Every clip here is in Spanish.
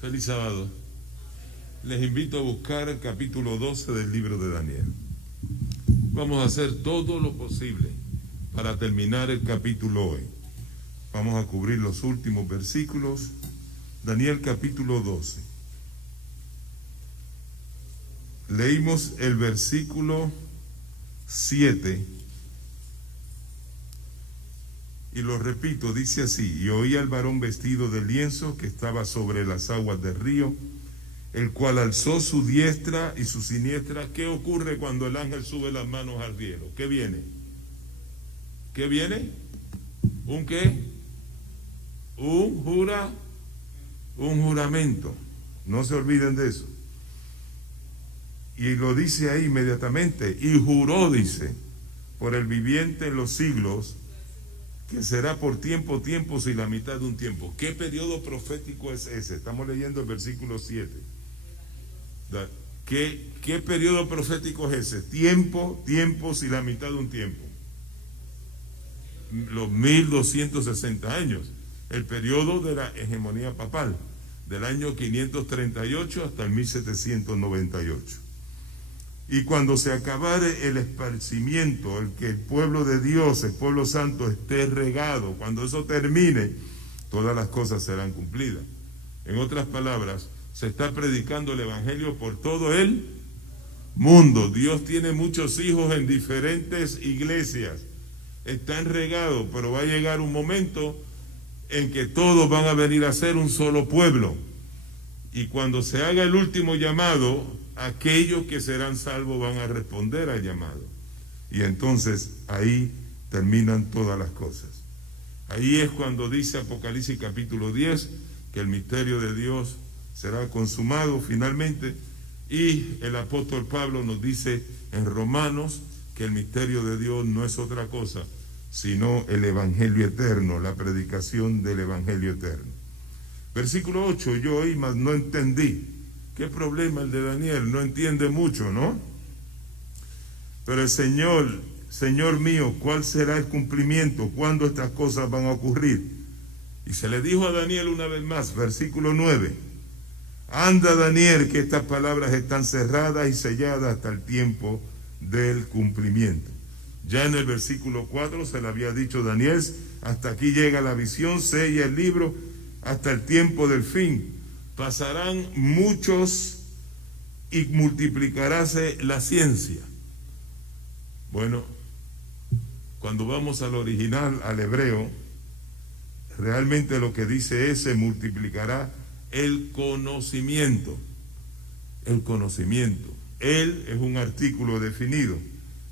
Feliz sábado. Les invito a buscar el capítulo 12 del libro de Daniel. Vamos a hacer todo lo posible para terminar el capítulo hoy. Vamos a cubrir los últimos versículos. Daniel capítulo 12. Leímos el versículo 7 y lo repito, dice así: y oí al varón vestido de lienzo que estaba sobre las aguas del río, el cual alzó su diestra y su siniestra. ¿Qué ocurre cuando el ángel sube las manos al cielo? ¿Qué viene? ¿Qué viene? ¿Un qué? Un juramento. No se olviden de eso. Y lo dice ahí inmediatamente, y juró, dice, por el viviente en los siglos, que será por tiempos y la mitad de un tiempo. ¿Qué periodo profético es ese? Estamos leyendo el versículo 7. ¿Qué periodo profético es ese? Tiempos y la mitad de un tiempo. Los 1260 años. El periodo de la hegemonía papal, del año 538 hasta el 1798. Y cuando se acabare el esparcimiento, el que el pueblo de Dios, el pueblo santo, esté regado, cuando eso termine, todas las cosas serán cumplidas. En otras palabras, se está predicando el evangelio por todo el mundo. Dios tiene muchos hijos en diferentes iglesias, están regados, pero va a llegar un momento en que todos van a venir a ser un solo pueblo. Y cuando se haga el último llamado, aquellos que serán salvos van a responder al llamado. Y entonces ahí terminan todas las cosas. Ahí es cuando dice Apocalipsis capítulo 10 que el misterio de Dios será consumado finalmente. Y el apóstol Pablo nos dice en Romanos que el misterio de Dios no es otra cosa sino el evangelio eterno, la predicación del evangelio eterno. Versículo 8, yo oí, mas no entendí. Qué problema el de Daniel, no entiende mucho, ¿no? Pero el Señor mío, ¿cuál será el cumplimiento? ¿Cuándo estas cosas van a ocurrir? Y se le dijo a Daniel una vez más, versículo 9, anda Daniel, que estas palabras están cerradas y selladas hasta el tiempo del cumplimiento. Ya en el versículo 4 se le había dicho a Daniel, hasta aquí llega la visión, sella el libro, hasta el tiempo del fin. Pasarán muchos y multiplicaráse la ciencia. Bueno, cuando vamos al original, al hebreo, realmente lo que dice es: se multiplicará el conocimiento. El conocimiento. Él es un artículo definido.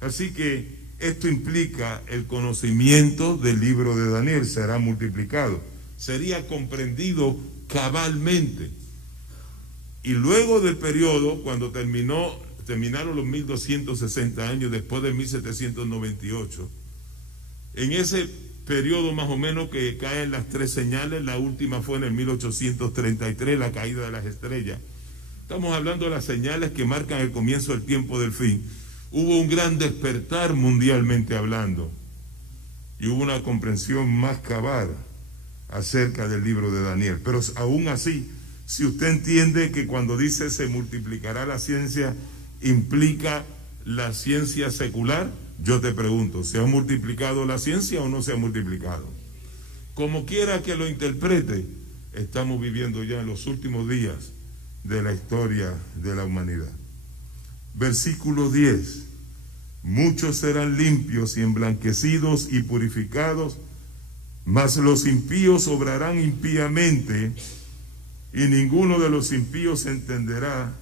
Así que esto implica el conocimiento del libro de Daniel será multiplicado. Sería comprendido cabalmente. Y luego del periodo, cuando terminaron los 1260 años después de 1798, en ese periodo más o menos que caen las tres señales, la última fue en el 1833, la caída de las estrellas. Estamos hablando de las señales que marcan el comienzo del tiempo del fin. Hubo un gran despertar mundialmente hablando y hubo una comprensión más cabal acerca del libro de Daniel. Pero aún así, si usted entiende que cuando dice se multiplicará la ciencia, implica la ciencia secular, yo te pregunto, ¿se ha multiplicado la ciencia o no se ha multiplicado? Como quiera que lo interprete, estamos viviendo ya en los últimos días de la historia de la humanidad. Versículo 10, muchos serán limpios y emblanquecidos y purificados, mas los impíos obrarán impíamente, y ninguno de los impíos entenderá,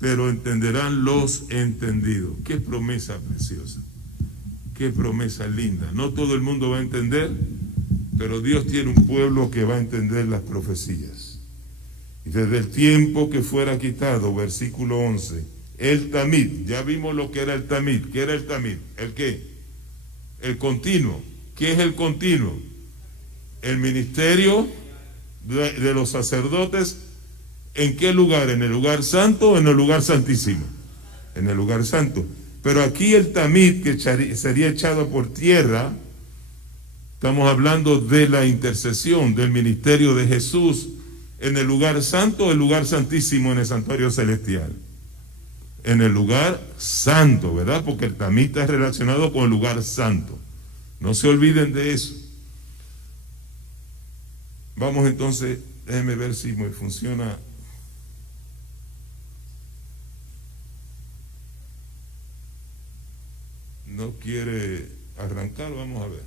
pero entenderán los entendidos. Qué promesa preciosa, qué promesa linda. No todo el mundo va a entender, pero Dios tiene un pueblo que va a entender las profecías. Y desde el tiempo que fuera quitado, versículo 11, el tamid, ya vimos lo que era el tamid. ¿Qué era el tamid? ¿El qué? El continuo. ¿Qué es el continuo? El ministerio de los sacerdotes. ¿En qué lugar? ¿En el lugar santo o en el lugar santísimo? En el lugar santo. Pero aquí el tamid, que sería echado por tierra, estamos hablando de la intercesión, del ministerio de Jesús ¿En el lugar santo o el lugar santísimo en el santuario celestial? En el lugar santo, ¿verdad? Porque el tamid está relacionado con el lugar santo. No se olviden de eso. Vamos entonces, déjenme ver si me funciona. No quiere arrancar, vamos a ver.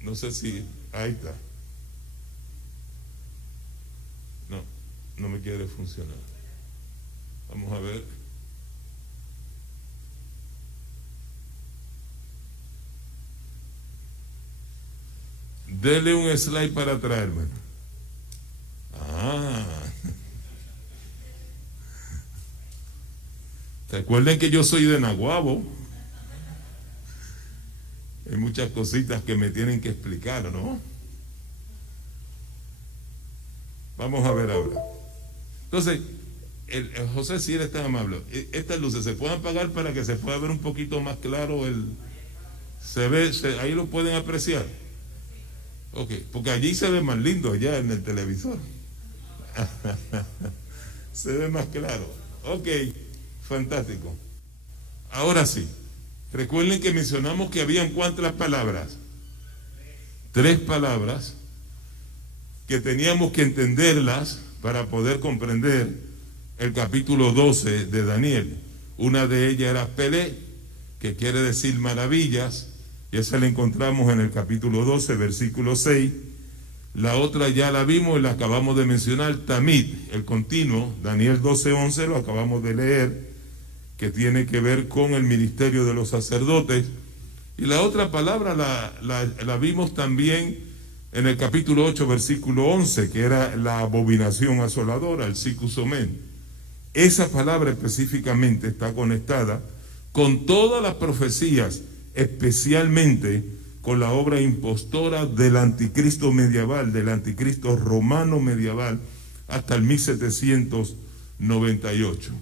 No sé si, ahí está. No me quiere funcionar. Vamos a ver. Dele un slide para traerme. Recuerden que yo soy de Naguabo. Hay muchas cositas que me tienen que explicar, ¿no? Vamos a ver ahora. Entonces, el José, si eres tan amable, estas luces se pueden apagar para que se pueda ver un poquito más claro se ve, ahí lo pueden apreciar. Ok, porque allí se ve más lindo, allá en el televisor. Se ve más claro. Ok, fantástico. Ahora sí, recuerden que mencionamos que habían ¿cuántas palabras? 3 palabras que teníamos que entenderlas para poder comprender el capítulo 12 de Daniel. Una de ellas era Pelé, que quiere decir maravillas, y esa la encontramos en el capítulo 12, versículo 6. La otra ya la vimos y la acabamos de mencionar, Tamid, el continuo, Daniel 12:11, lo acabamos de leer, que tiene que ver con el ministerio de los sacerdotes. Y la otra palabra la vimos también en el capítulo 8, versículo 11, que era la abominación asoladora, el Sikus Omen. Esa palabra específicamente está conectada con todas las profecías, especialmente con la obra impostora del anticristo medieval, del anticristo romano medieval, hasta el 1798.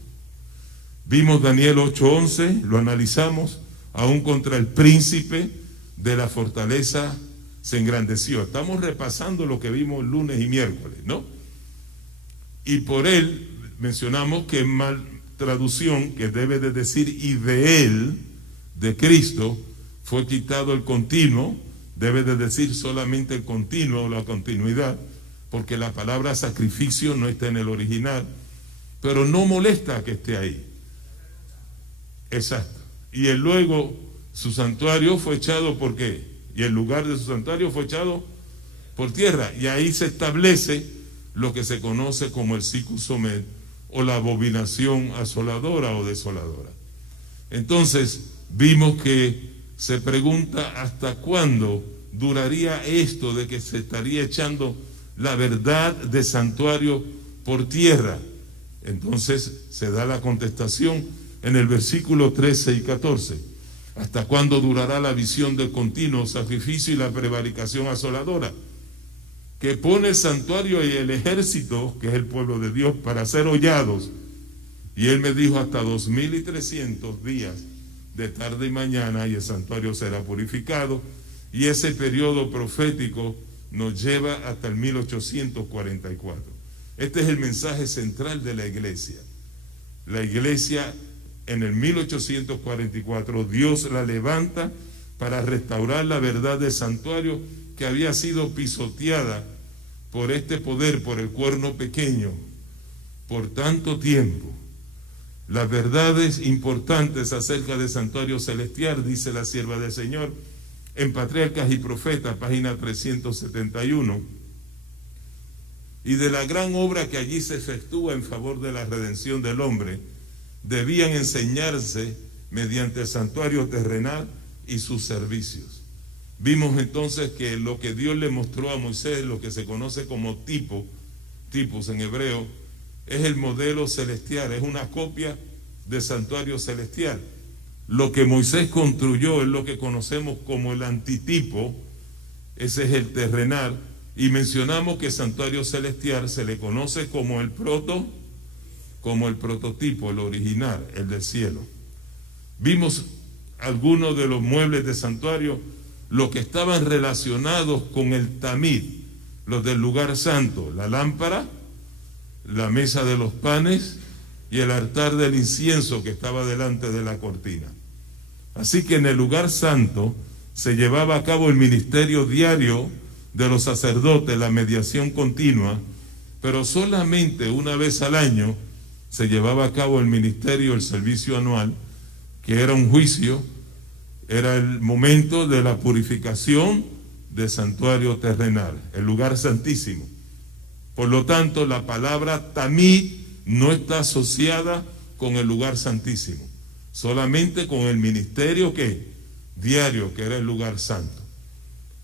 Vimos Daniel 8:11, lo analizamos, aún contra el príncipe de la fortaleza se engrandeció. Estamos repasando lo que vimos lunes y miércoles, ¿no? Y por él mencionamos que en mal traducción, que debe de decir y de él, de Cristo, fue quitado el continuo, debe de decir solamente el continuo o la continuidad, porque la palabra sacrificio no está en el original, pero no molesta que esté ahí. Exacto. Y él luego, su santuario fue echado, ¿por qué? Y el lugar de su santuario fue echado por tierra. Y ahí se establece lo que se conoce como el Sikus Omen, o la abominación asoladora o desoladora. Entonces, vimos que se pregunta hasta cuándo duraría esto de que se estaría echando la verdad de santuario por tierra. Entonces, se da la contestación en el versículo 13 y 14. ¿Hasta cuándo durará la visión del continuo sacrificio y la prevaricación asoladora? Que pone el santuario y el ejército, que es el pueblo de Dios, para ser hollados. Y él me dijo hasta 2300 días de tarde y mañana, y el santuario será purificado. Y ese periodo profético nos lleva hasta el 1844. Este es el mensaje central de la iglesia. La iglesia, en el 1844, Dios la levanta para restaurar la verdad del santuario que había sido pisoteada por este poder, por el cuerno pequeño, por tanto tiempo. Las verdades importantes acerca del santuario celestial, dice la sierva del Señor, en Patriarcas y Profetas, página 371, y de la gran obra que allí se efectúa en favor de la redención del hombre, debían enseñarse mediante el santuario terrenal y sus servicios. Vimos entonces que lo que Dios le mostró a Moisés, lo que se conoce como tipos en hebreo, es el modelo celestial, es una copia del santuario celestial. Lo que Moisés construyó es lo que conocemos como el antitipo, ese es el terrenal, y mencionamos que el santuario celestial se le conoce como el prototipo, el original, el del cielo. Vimos algunos de los muebles de santuario, los que estaban relacionados con el tamid, los del lugar santo, la lámpara, la mesa de los panes y el altar del incienso que estaba delante de la cortina. Así que en el lugar santo se llevaba a cabo el ministerio diario de los sacerdotes, la mediación continua, pero solamente una vez al año se llevaba a cabo el ministerio, el servicio anual, que era un juicio, era el momento de la purificación del santuario terrenal, el lugar santísimo. Por lo tanto, la palabra tamid no está asociada con el lugar santísimo, solamente con el ministerio que diario, que era el lugar santo.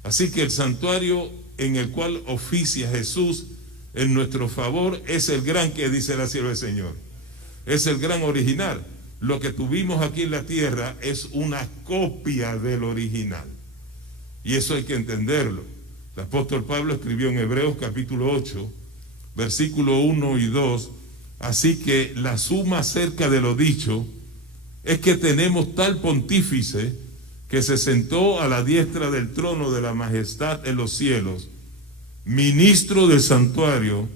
Así que el santuario en el cual oficia Jesús en nuestro favor es el gran, que dice la sierva del Señor, es el gran original. Lo que tuvimos aquí en la tierra es una copia del original, y eso hay que entenderlo. El apóstol Pablo escribió en Hebreos capítulo 8, versículo 1 y 2, así que la suma acerca de lo dicho es que tenemos tal pontífice que se sentó a la diestra del trono de la majestad en los cielos, ministro del santuario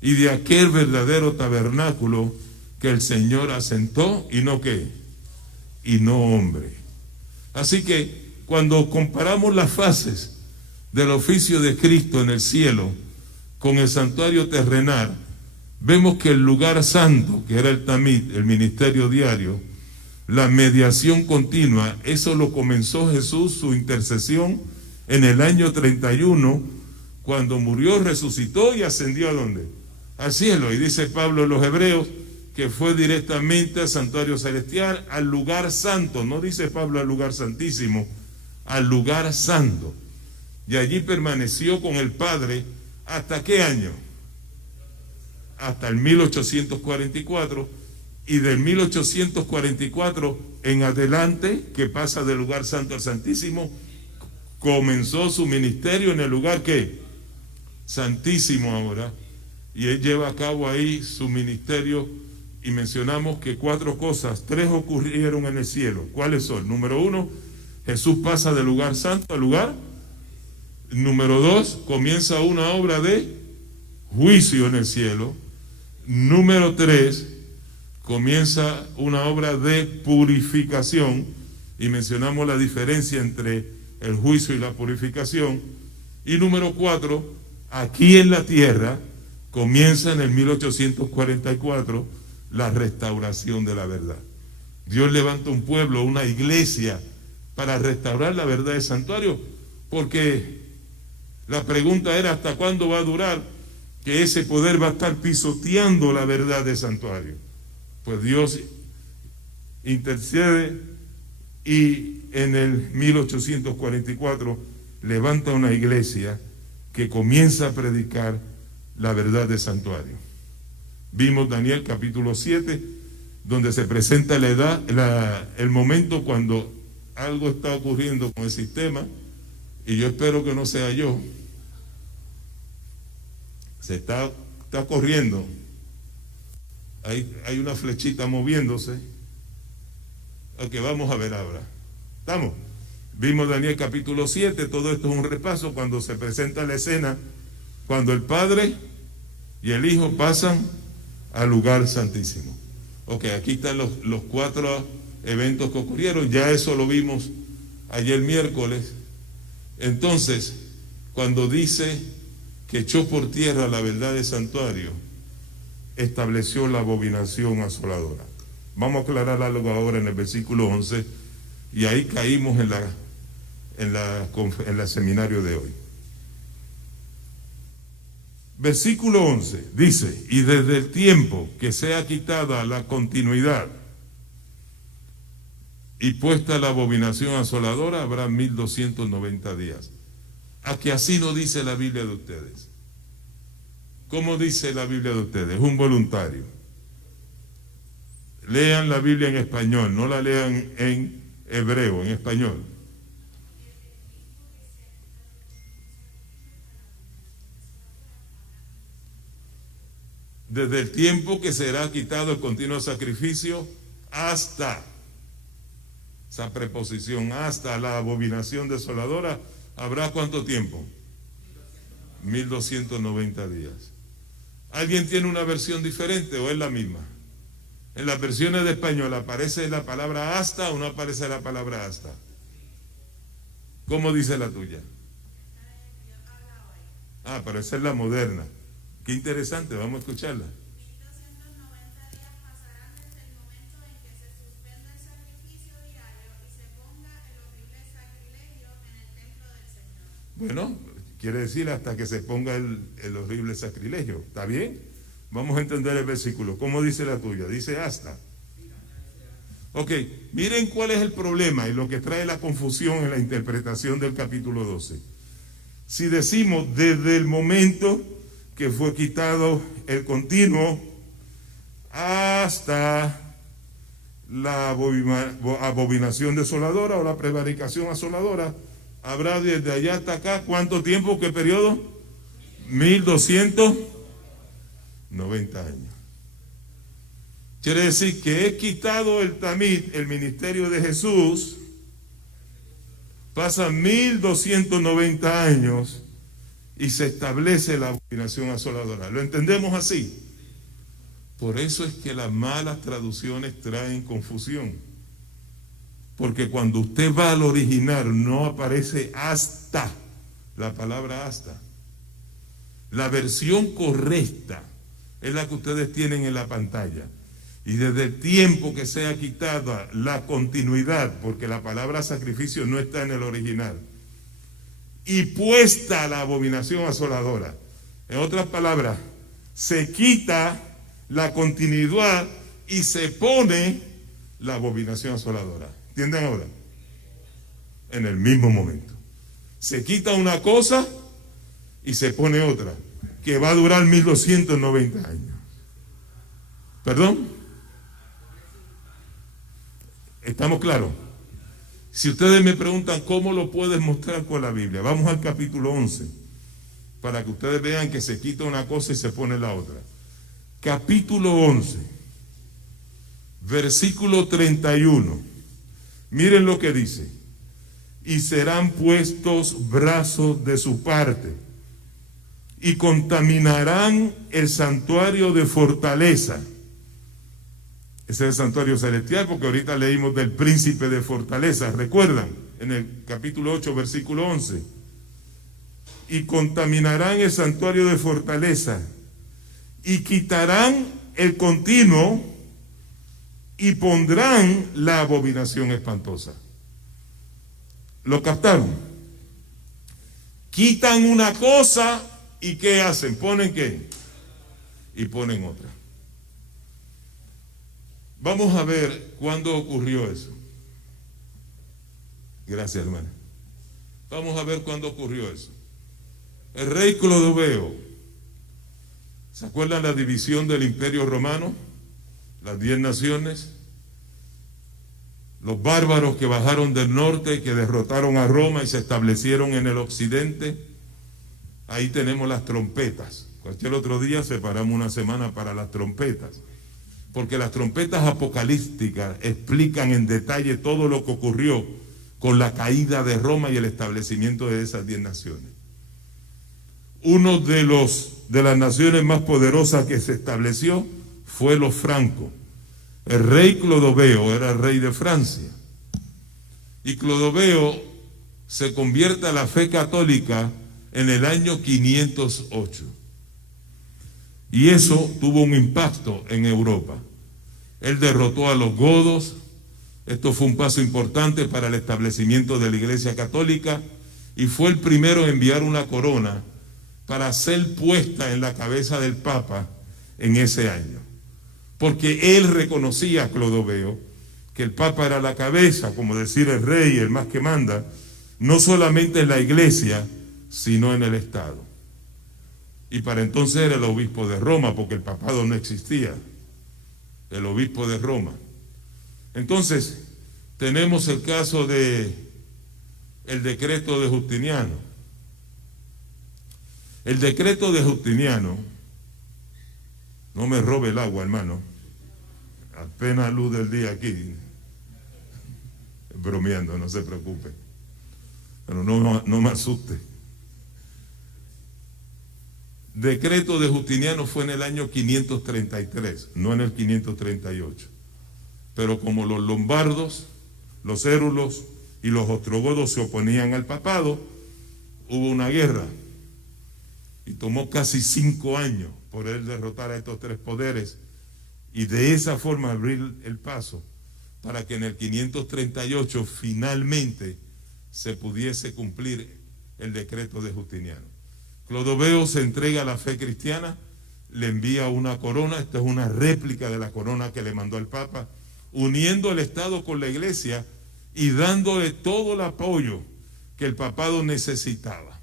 y de aquel verdadero tabernáculo que el Señor asentó, y no qué, y no hombre. Así que cuando comparamos las fases del oficio de Cristo en el cielo con el santuario terrenal, vemos que el lugar santo, que era el tamid, el ministerio diario, la mediación continua, eso lo comenzó Jesús, su intercesión, en el año 31, cuando murió, resucitó y ascendió ¿a dónde? Al cielo. Y dice Pablo en los Hebreos que fue directamente al santuario celestial, al lugar santo. No dice Pablo al lugar santísimo, al lugar santo. Y allí permaneció con el Padre, ¿hasta qué año? Hasta el 1844, y del 1844 en adelante, que pasa del lugar santo al santísimo, comenzó su ministerio en el lugar que santísimo ahora, y él lleva a cabo ahí su ministerio. Y mencionamos que 4 cosas, 3 ocurrieron en el cielo. ¿Cuáles son? Número 1, Jesús pasa del lugar santo al lugar. Número 2, comienza una obra de juicio en el cielo. Número 3, comienza una obra de purificación, y mencionamos la diferencia entre el juicio y la purificación. Y número 4, aquí en la tierra comienza en el 1844 la restauración de la verdad. Dios levanta un pueblo, una iglesia, para restaurar la verdad del santuario, porque la pregunta era ¿hasta cuándo va a durar que ese poder va a estar pisoteando la verdad del santuario? Pues Dios intercede, y en el 1844 levanta una iglesia que comienza a predicar la verdad del santuario. Vimos Daniel capítulo 7, donde se presenta el momento cuando algo está ocurriendo con el sistema, y yo espero que no sea yo. Se está corriendo. Hay una flechita moviéndose. Ok, vamos a ver ahora. ¿Estamos? Vimos Daniel capítulo 7, todo esto es un repaso cuando se presenta la escena, cuando el Padre y el Hijo pasan al lugar santísimo. Ok, aquí están los 4 eventos que ocurrieron, ya eso lo vimos ayer miércoles. Entonces, cuando dice que echó por tierra la verdad del santuario, estableció la abominación asoladora. Vamos a aclarar algo ahora en el versículo 11, y ahí caímos en la seminario de hoy. Versículo 11 dice: y desde el tiempo que sea quitada la continuidad y puesta la abominación asoladora, habrá 1290 días. A que así no dice la Biblia de ustedes. ¿Cómo dice la Biblia de ustedes? Un voluntario. Lean la Biblia en español, no la lean en hebreo, en español. Desde el tiempo que será quitado el continuo sacrificio hasta, esa preposición, hasta la abominación desoladora, ¿habrá cuánto tiempo? 1290 días. ¿Alguien tiene una versión diferente o es la misma? En las versiones de español aparece la palabra hasta o no aparece la palabra hasta. ¿Cómo dice la tuya? Ah, pero esa es la moderna. Qué interesante, vamos a escucharla. 1290 días pasarán desde el momento en que se suspenda el sacrificio diario y se ponga el horrible sacrilegio en el templo del Señor. Bueno, quiere decir hasta que se ponga el horrible sacrilegio. ¿Está bien? Vamos a entender el versículo. ¿Cómo dice la tuya? Dice hasta. Ok, miren cuál es el problema y lo que trae la confusión en la interpretación del capítulo 12. Si decimos desde el momento que fue quitado el continuo hasta la abominación desoladora o la prevaricación asoladora, habrá desde allá hasta acá, ¿cuánto tiempo? ¿Qué periodo? 1290 años. Quiere decir que es quitado el tamid, el ministerio de Jesús, pasan 1290 años y se establece la abominación asoladora. ¿Lo entendemos así? Por eso es que las malas traducciones traen confusión. Porque cuando usted va al original no aparece hasta, la palabra hasta. La versión correcta es la que ustedes tienen en la pantalla. Y desde el tiempo que sea quitada la continuidad, porque la palabra sacrificio no está en el original, y puesta la abominación asoladora. En otras palabras, se quita la continuidad y se pone la abominación asoladora. ¿Entienden ahora? En el mismo momento. Se quita una cosa y se pone otra, que va a durar 1290 años. ¿Perdón? ¿Estamos claros? Si ustedes me preguntan cómo lo puedes mostrar con la Biblia, vamos al capítulo 11, para que ustedes vean que se quita una cosa y se pone la otra. Capítulo 11, versículo 31. Miren lo que dice. Y serán puestos brazos de su parte, y contaminarán el santuario de fortaleza. Ese es el santuario celestial, porque ahorita leímos del príncipe de fortaleza, ¿recuerdan? En el capítulo 8, versículo 11. Y contaminarán el santuario de fortaleza, y quitarán el continuo, y pondrán la abominación espantosa. ¿Lo captaron? Quitan una cosa, ¿y qué hacen? ¿Ponen qué? Y ponen otra. Vamos a ver cuándo ocurrió eso. Gracias, hermana. Vamos a ver cuándo ocurrió eso. El rey Clodoveo, ¿se acuerdan la división del Imperio Romano? Las 10 naciones. Los bárbaros que bajaron del norte y que derrotaron a Roma y se establecieron en el occidente. Ahí tenemos las trompetas. Cualquier otro día separamos una semana para las trompetas. Porque las trompetas apocalípticas explican en detalle todo lo que ocurrió con la caída de Roma y el establecimiento de esas 10 naciones. Uno de las naciones más poderosas que se estableció fue los francos. El rey Clodoveo era el rey de Francia. Y Clodoveo se convierte a la fe católica en el año 508. Y eso tuvo un impacto en Europa. Él derrotó a los godos. Esto fue un paso importante para el establecimiento de la Iglesia Católica y fue el primero en enviar una corona para ser puesta en la cabeza del Papa en ese año. Porque él reconocía a Clodoveo que el Papa era la cabeza, como decir el rey, el más que manda, no solamente en la Iglesia, sino en el Estado. Y para entonces era el obispo de Roma, porque el papado no existía, el obispo de Roma. Entonces, tenemos el caso de el decreto de Justiniano. El decreto de Justiniano, no me robe el agua, hermano, apenas luz del día aquí, bromeando, no se preocupe, pero no me asuste. decreto de Justiniano fue en el año 533, no en el 538. Pero como los lombardos, los érulos y los ostrogodos se oponían al papado, hubo una guerra y tomó casi 5 años por él derrotar a estos tres poderes y de esa forma abrir el paso para que en el 538 finalmente se pudiese cumplir el decreto de Justiniano. Clodoveo se entrega a la fe cristiana, le envía una corona, esta es una réplica de la corona que le mandó el Papa, uniendo el Estado con la Iglesia y dándole todo el apoyo que el papado necesitaba.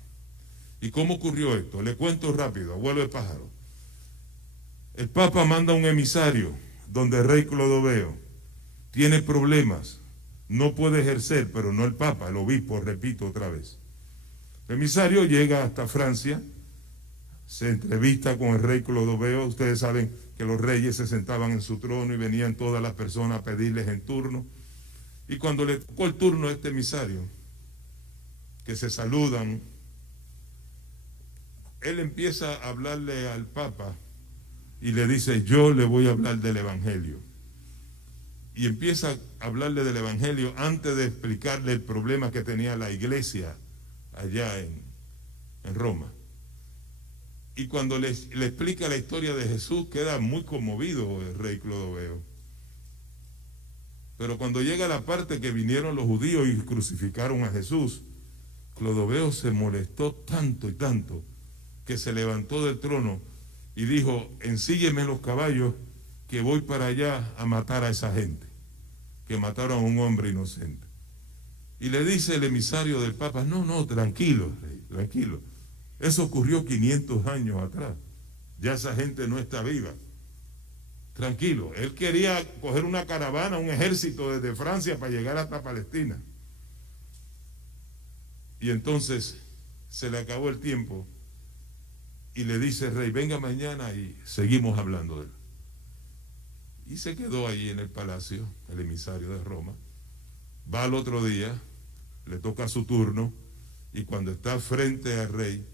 ¿Y cómo ocurrió esto? Le cuento rápido, abuelo de pájaro. El Papa manda un emisario donde el rey Clodoveo tiene problemas, no puede ejercer, pero no el Papa, el obispo, repito otra vez. El emisario llega hasta Francia, se entrevista con el rey Clodoveo. Ustedes saben que los reyes se sentaban en su trono y venían todas las personas a pedirles en turno. Y cuando le tocó el turno a este emisario, que se saludan, él empieza a hablarle al Papa y le dice: yo le voy a hablar del Evangelio. Y empieza a hablarle del Evangelio antes de explicarle el problema que tenía la iglesia allá en Roma. Y cuando le explica la historia de Jesús, queda muy conmovido el rey Clodoveo. Pero cuando llega la parte que vinieron los judíos y crucificaron a Jesús, Clodoveo se molestó tanto y tanto que se levantó del trono y dijo: ensílleme los caballos que voy para allá a matar a esa gente, que mataron a un hombre inocente. Y le dice el emisario del Papa: no, tranquilo, rey, tranquilo. Eso ocurrió 500 años atrás. Ya esa gente no está viva. Tranquilo. Él quería coger una caravana, un ejército desde Francia para llegar hasta Palestina. Y entonces se le acabó el tiempo y le dice: rey, venga mañana y seguimos hablando de él. Y se quedó allí en el palacio, el emisario de Roma. Va al otro día, le toca su turno, y cuando está frente al rey,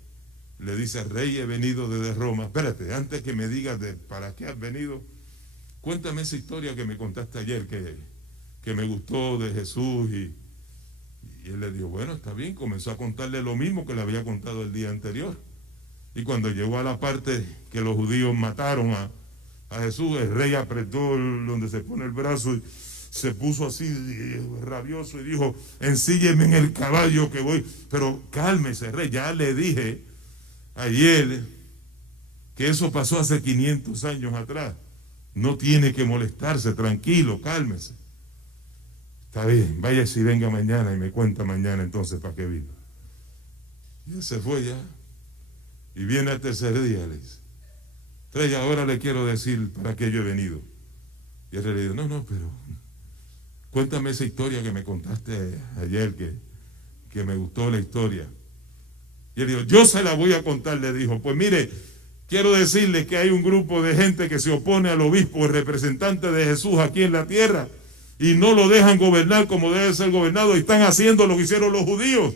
le dice: rey, he venido desde Roma. Espérate, antes que me digas para qué has venido, cuéntame esa historia que me contaste ayer, que me gustó, de Jesús. Y él le dijo: bueno, está bien. Comenzó a contarle lo mismo que le había contado el día anterior. Y cuando llegó a la parte que los judíos mataron a Jesús, el rey apretó donde se pone el brazo y se puso así rabioso y dijo: ensílleme en el caballo que voy. Pero cálmese, rey, ya le dije ayer que eso pasó hace 500 años atrás. No tiene que molestarse, tranquilo, cálmese. Está bien, vaya si venga mañana y me cuenta mañana entonces para qué vino. Y él se fue ya. Y viene el tercer día, le dice: rey, ahora le quiero decir para qué yo he venido. Y él le dijo: no, pero cuéntame esa historia que me contaste ayer, que me gustó la historia. Y él dijo: yo se la voy a contar, le dijo. Pues mire, quiero decirle que hay un grupo de gente que se opone al obispo, el representante de Jesús aquí en la tierra, y no lo dejan gobernar como debe ser gobernado, y están haciendo lo que hicieron los judíos.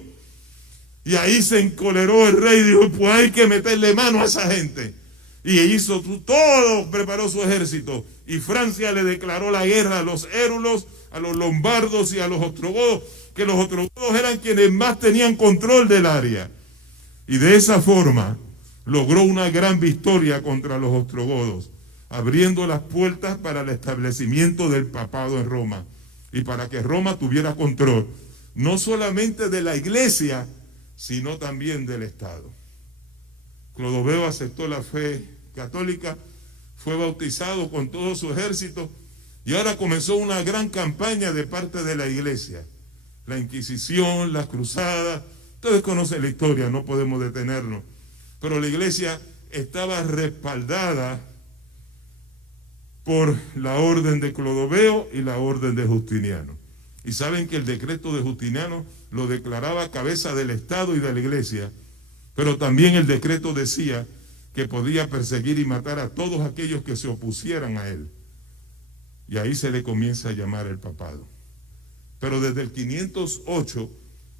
Y ahí se encoleró el rey y dijo: pues hay que meterle mano a esa gente. Y hizo todo, preparó su ejército. Y Francia le declaró la guerra a los érulos, a los lombardos y a los ostrogodos, que los ostrogodos eran quienes más tenían control del área. Y de esa forma logró una gran victoria contra los ostrogodos, abriendo las puertas para el establecimiento del papado en Roma y para que Roma tuviera control no solamente de la iglesia, sino también del Estado. Clodoveo aceptó la fe católica, fue bautizado con todo su ejército y ahora comenzó una gran campaña de parte de la iglesia. La Inquisición, las cruzadas, ustedes conocen la historia, no podemos detenernos, pero la iglesia estaba respaldada por la orden de Clodoveo y la orden de Justiniano. Y saben que el decreto de Justiniano lo declaraba cabeza del Estado y de la iglesia, pero también el decreto decía que podía perseguir y matar a todos aquellos que se opusieran a él. Y ahí se le comienza a llamar el papado. Pero desde el 508,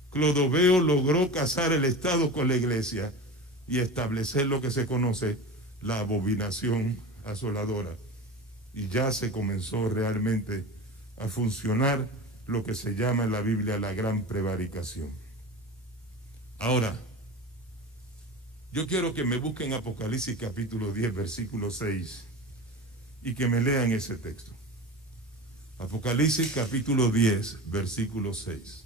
Clodoveo logró casar el Estado con la iglesia y establecer lo que se conoce la abominación asoladora. Y ya se comenzó realmente a funcionar lo que se llama en la Biblia la gran prevaricación. Ahora, yo quiero que me busquen Apocalipsis capítulo 10, versículo 6, y que me lean ese texto. Apocalipsis capítulo 10, versículo 6.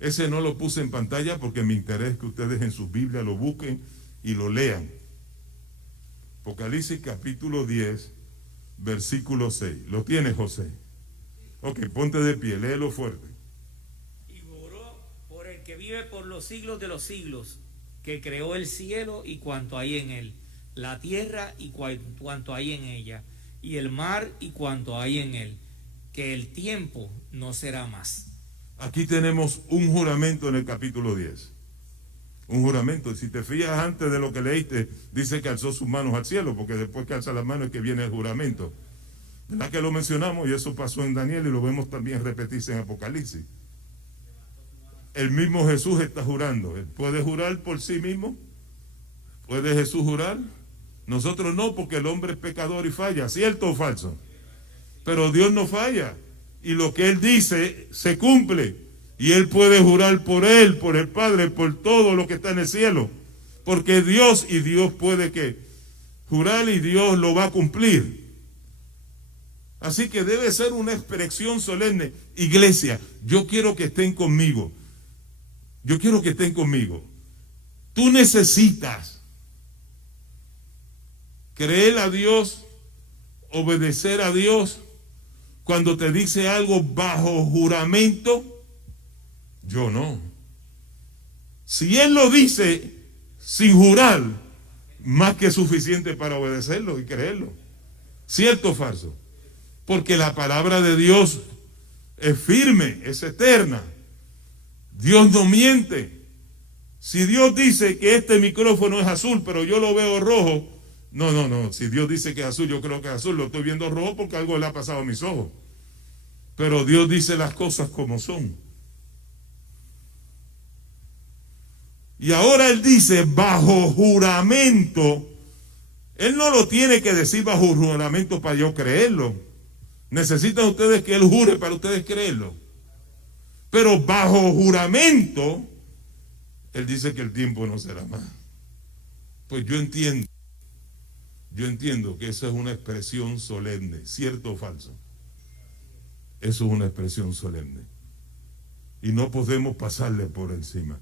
Ese no lo puse en pantalla porque mi interés es que ustedes en sus Biblias lo busquen y lo lean. Apocalipsis capítulo 10, versículo 6. ¿Lo tiene, José? Ok, ponte de pie, léelo fuerte. Y juró por el que vive por los siglos de los siglos, que creó el cielo y cuanto hay en él, la tierra y cuanto hay en ella, y el mar y cuanto hay en él, que el tiempo no será más. Aquí tenemos un juramento en el capítulo 10. Un juramento. Si te fijas antes de lo que leíste, dice que alzó sus manos al cielo, porque después que alza las manos es que viene el juramento. ¿Verdad que lo mencionamos? Y eso pasó en Daniel y lo vemos también repetirse en Apocalipsis. El mismo Jesús está jurando. ¿Él puede jurar por sí mismo? ¿Puede Jesús jurar? Nosotros no, porque el hombre es pecador y falla. ¿Cierto o falso? Pero Dios no falla. Y lo que Él dice se cumple. Y Él puede jurar por Él, por el Padre, por todo lo que está en el cielo. Porque Dios, y Dios puede que jurar y Dios lo va a cumplir. Así que debe ser una expresión solemne. Iglesia, yo quiero que estén conmigo. Yo quiero que estén conmigo. Tú necesitas creer a Dios, obedecer a Dios. Cuando te dice algo bajo juramento, yo no. Si Él lo dice sin jurar, más que suficiente para obedecerlo y creerlo. ¿Cierto o falso? Porque la palabra de Dios es firme, es eterna. Dios no miente. Si Dios dice que este micrófono es azul, pero yo lo veo rojo, no. Si Dios dice que es azul, yo creo que es azul. Lo estoy viendo rojo porque algo le ha pasado a mis ojos. Pero Dios dice las cosas como son. Y ahora Él dice bajo juramento. Él no lo tiene que decir bajo juramento para yo creerlo. Necesitan ustedes que Él jure para ustedes creerlo. Pero bajo juramento, Él dice que el tiempo no será más. Pues yo entiendo que eso es una expresión solemne, ¿cierto o falso? Eso es una expresión solemne. Y no podemos pasarle por encima.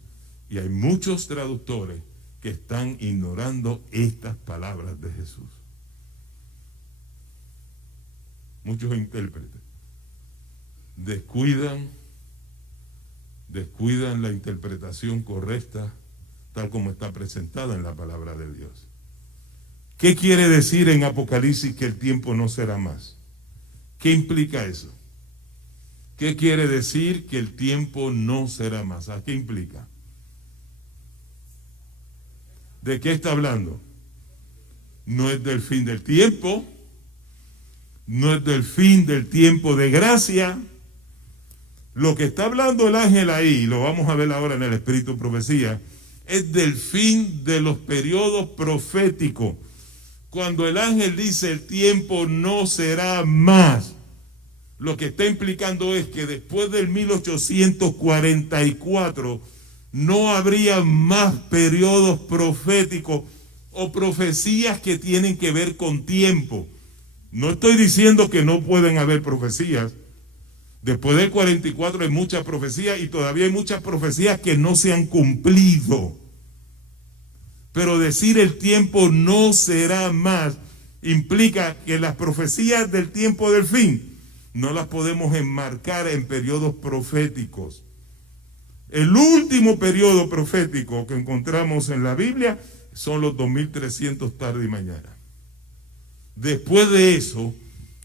Y hay muchos traductores que están ignorando estas palabras de Jesús. Muchos intérpretes descuidan la interpretación correcta tal como está presentada en la palabra de Dios. ¿Qué quiere decir en Apocalipsis que el tiempo no será más? ¿Qué implica eso? ¿Qué quiere decir que el tiempo no será más? ¿A qué implica? ¿De qué está hablando? No es del fin del tiempo, no es del fin del tiempo de gracia. Lo que está hablando el ángel ahí, lo vamos a ver ahora en el Espíritu Profecía, es del fin de los periodos proféticos. Cuando el ángel dice el tiempo no será más, lo que está implicando es que después del 1844 no habría más periodos proféticos o profecías que tienen que ver con tiempo. No estoy diciendo que no pueden haber profecías. Después del 44 hay muchas profecías y todavía hay muchas profecías que no se han cumplido. Pero decir el tiempo no será más implica que las profecías del tiempo del fin no las podemos enmarcar en periodos proféticos. El último periodo profético que encontramos en la Biblia son los 2300 tarde y mañana. Después de eso,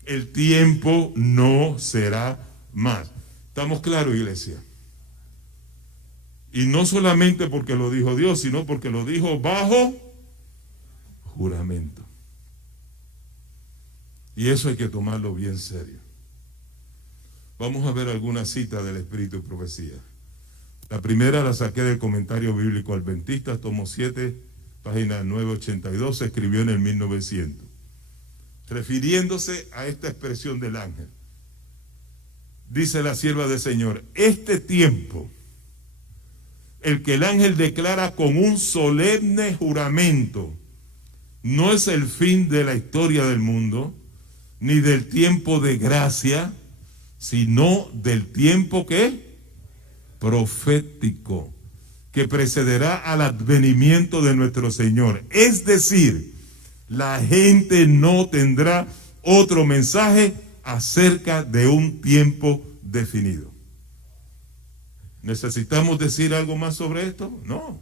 el tiempo no será más. ¿Estamos claros, iglesia? Y no solamente porque lo dijo Dios, sino porque lo dijo bajo juramento. Y eso hay que tomarlo bien serio. Vamos a ver alguna cita del Espíritu y Profecía. La primera la saqué del Comentario Bíblico Adventista, tomo 7, página 982, se escribió en el 1900, refiriéndose a esta expresión del ángel. Dice la sierva del Señor: este tiempo, el que el ángel declara con un solemne juramento, no es el fin de la historia del mundo, ni del tiempo de gracia, sino del tiempo ¿qué? Profético, que precederá al advenimiento de nuestro Señor. Es decir, la gente no tendrá otro mensaje acerca de un tiempo definido. ¿Necesitamos decir algo más sobre esto? No.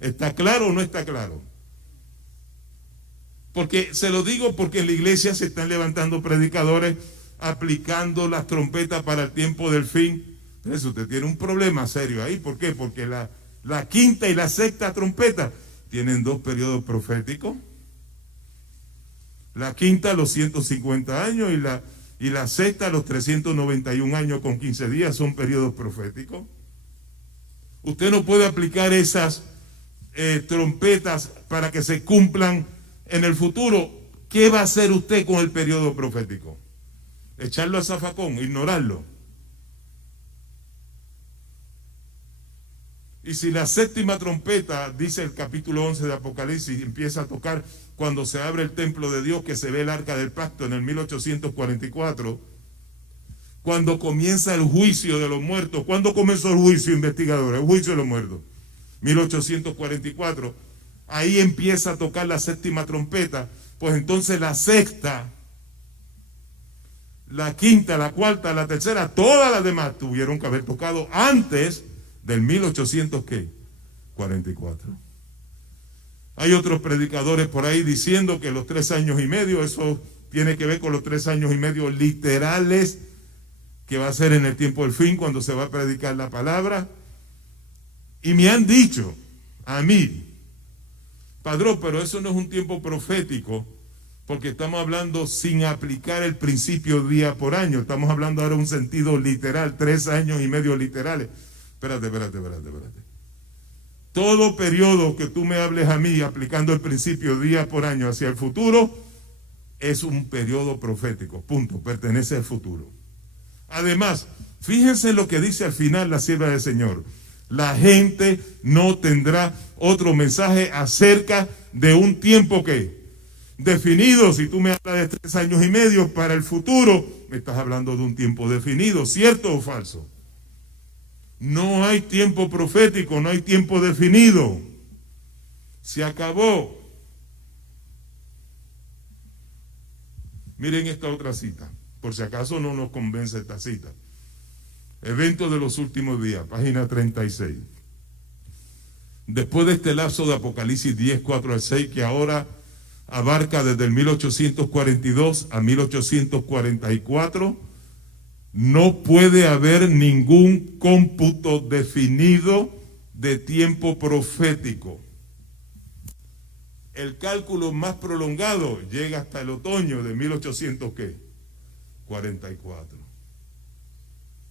¿Está claro o no está claro? Porque se lo digo porque en la iglesia se están levantando predicadores aplicando las trompetas para el tiempo del fin. Entonces usted tiene un problema serio ahí. ¿Por qué? Porque la quinta y la sexta trompeta tienen dos periodos proféticos. La quinta los 150 años y la sexta los 391 años con 15 días son periodos proféticos. Usted no puede aplicar esas trompetas para que se cumplan en el futuro. ¿Qué va a hacer usted con el periodo profético? ¿Echarlo a zafacón? ¿Ignorarlo? Y si la séptima trompeta, dice el capítulo 11 de Apocalipsis, empieza a tocar cuando se abre el templo de Dios, que se ve el arca del pacto en el 1844, cuando comienza el juicio de los muertos. ¿Cuándo comenzó el juicio, investigadores? El juicio de los muertos, 1844. Ahí empieza a tocar la séptima trompeta. Pues entonces la sexta, la quinta, la cuarta, la tercera, todas las demás tuvieron que haber tocado antes del 1844. Hay otros predicadores por ahí diciendo que los 3 años y medio, eso tiene que ver con los 3 años y medio literales que va a ser en el tiempo del fin, cuando se va a predicar la palabra. Y me han dicho a mí: Padrón, pero eso no es un tiempo profético, porque estamos hablando sin aplicar el principio día por año. Estamos hablando ahora en un sentido literal, 3 años y medio literales. Espérate. Todo periodo que tú me hables a mí aplicando el principio día por año hacia el futuro es un periodo profético, punto, pertenece al futuro. Además, fíjense lo que dice al final la sierva del Señor: la gente no tendrá otro mensaje acerca de un tiempo que definido. Si tú me hablas de 3 años y medio para el futuro, me estás hablando de un tiempo definido, ¿cierto o falso? No hay tiempo profético, no hay tiempo definido. Se acabó. Miren esta otra cita, por si acaso no nos convence esta cita. Eventos de los últimos días, página 36. Después de este lapso de Apocalipsis 10, 4 al 6, que ahora abarca desde el 1842 a 1844, no puede haber ningún cómputo definido de tiempo profético. El cálculo más prolongado llega hasta el otoño de 1844.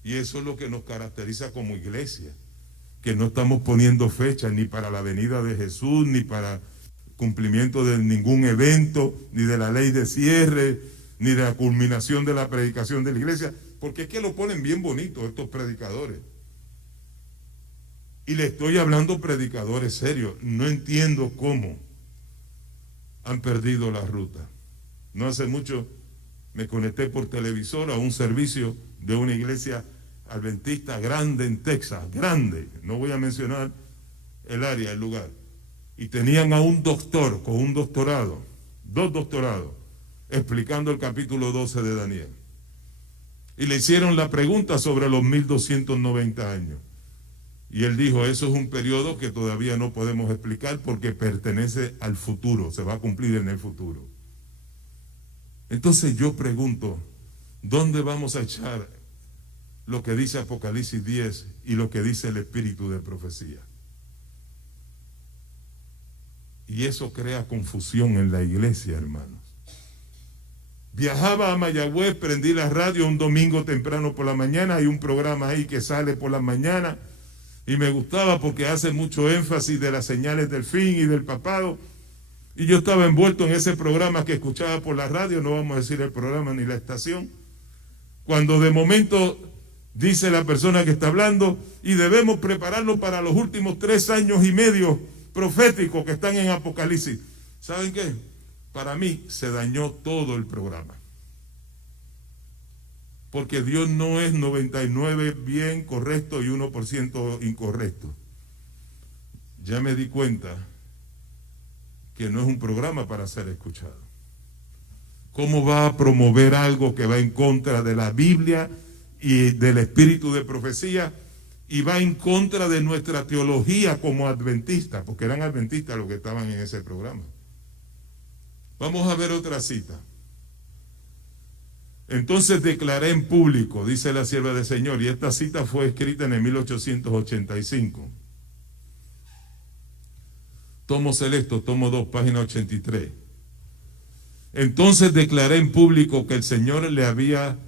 Y eso es lo que nos caracteriza como iglesia, que no estamos poniendo fecha ni para la venida de Jesús, ni para cumplimiento de ningún evento, ni de la ley de cierre, ni de la culminación de la predicación de la iglesia, porque es que lo ponen bien bonito estos predicadores. Y le estoy hablando predicadores serios. No entiendo cómo han perdido la ruta. No hace mucho me conecté por televisor a un servicio de una iglesia adventista grande en Texas, grande, no voy a mencionar el área, el lugar, y tenían a un doctor con un doctorado, 2 doctorados, explicando el capítulo 12 de Daniel. Y le hicieron la pregunta sobre los 1290 años. Y él dijo: eso es un periodo que todavía no podemos explicar porque pertenece al futuro, se va a cumplir en el futuro. Entonces yo pregunto, ¿dónde vamos a echar lo que dice Apocalipsis 10 y lo que dice el espíritu de profecía? Y eso crea confusión en la iglesia, hermanos. Viajaba a Mayagüez, prendí la radio un domingo temprano por la mañana, hay un programa ahí que sale por la mañana, Y me gustaba porque hace mucho énfasis de las señales del fin y del papado. Y yo estaba envuelto en ese programa que escuchaba por la radio, no vamos a decir el programa ni la estación, cuando de momento dice la persona que está hablando, y debemos prepararlo para los últimos 3 años y medio proféticos que están en Apocalipsis. ¿Saben qué? Para mí se dañó todo el programa. Porque Dios no es 99 bien correcto y 1% incorrecto. Ya me di cuenta que no es un programa para ser escuchado. ¿Cómo va a promover algo que va en contra de la Biblia y del espíritu de profecía y va en contra de nuestra teología como adventistas? Porque eran adventistas los que estaban en ese programa. Vamos a ver otra cita. Entonces declaré en público, dice la sierva del Señor, y esta cita fue escrita en el 1885. Tomo selecto, tomo 2, página 83. Entonces declaré en público que el Señor le había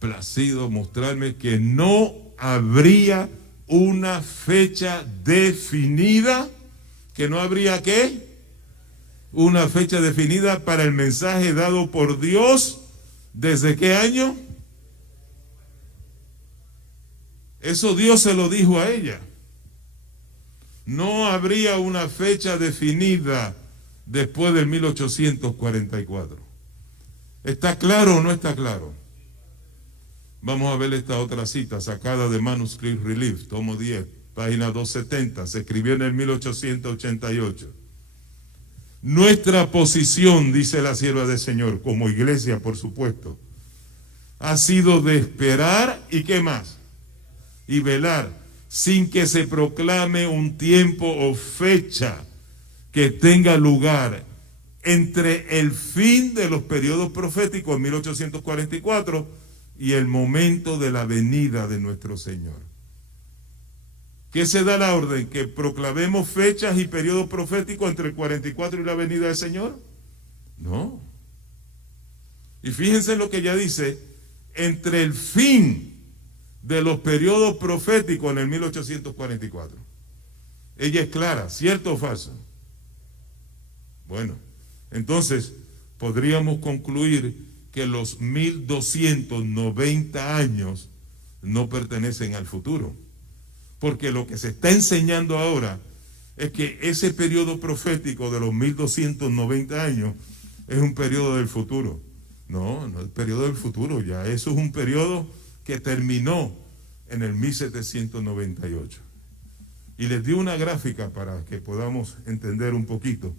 placido mostrarme que no habría una fecha definida, que no habría ¿qué? Una fecha definida para el mensaje dado por Dios. ¿Desde qué año? Eso Dios se lo dijo a ella. No habría una fecha definida después del 1844. ¿Está claro o no está claro? Vamos a ver esta otra cita sacada de Manuscript Relief, tomo 10, página 270. Se escribió en el 1888. Nuestra posición, dice la sierva del Señor, como iglesia, por supuesto, ha sido de esperar y ¿qué más? Y velar, sin que se proclame un tiempo o fecha que tenga lugar entre el fin de los periodos proféticos en 1844 y el momento de la venida de nuestro Señor. ¿Qué se da la orden? ¿Que proclamemos fechas y periodos proféticos entre el 44 y la venida del Señor? No. Y fíjense lo que ella dice, entre el fin de los periodos proféticos en el 1844. Ella es clara, ¿cierto o falso? Bueno, entonces podríamos concluir que los 1290 años no pertenecen al futuro. Porque lo que se está enseñando ahora es que ese periodo profético de los 1290 años es un periodo del futuro. No, no es el periodo del futuro, ya eso es un periodo que terminó en el 1798. Y les di una gráfica para que podamos entender un poquito.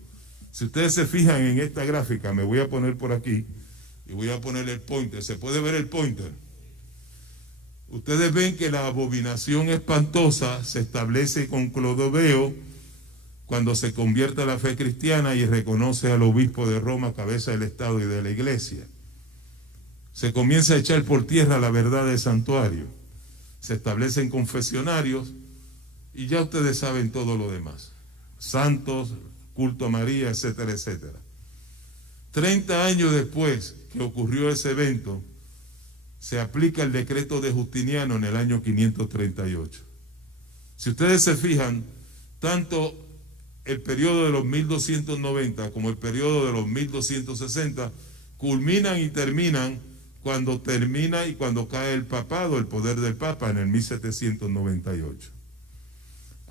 Si ustedes se fijan en esta gráfica, me voy a poner por aquí y voy a poner el pointer. ¿Se puede ver el pointer? Ustedes ven que la abominación espantosa se establece con Clodoveo cuando se convierte a la fe cristiana y reconoce al obispo de Roma, cabeza del Estado y de la Iglesia. Se comienza a echar por tierra la verdad del santuario. Se establecen confesionarios y ya ustedes saben todo lo demás. Santos, culto a María, etcétera, etcétera. 30 años después que ocurrió ese evento, se aplica el decreto de Justiniano en el año 538. Si ustedes se fijan, tanto el periodo de los 1290 como el periodo de los 1260 culminan y terminan cuando termina y cuando cae el papado, el poder del Papa en el 1798.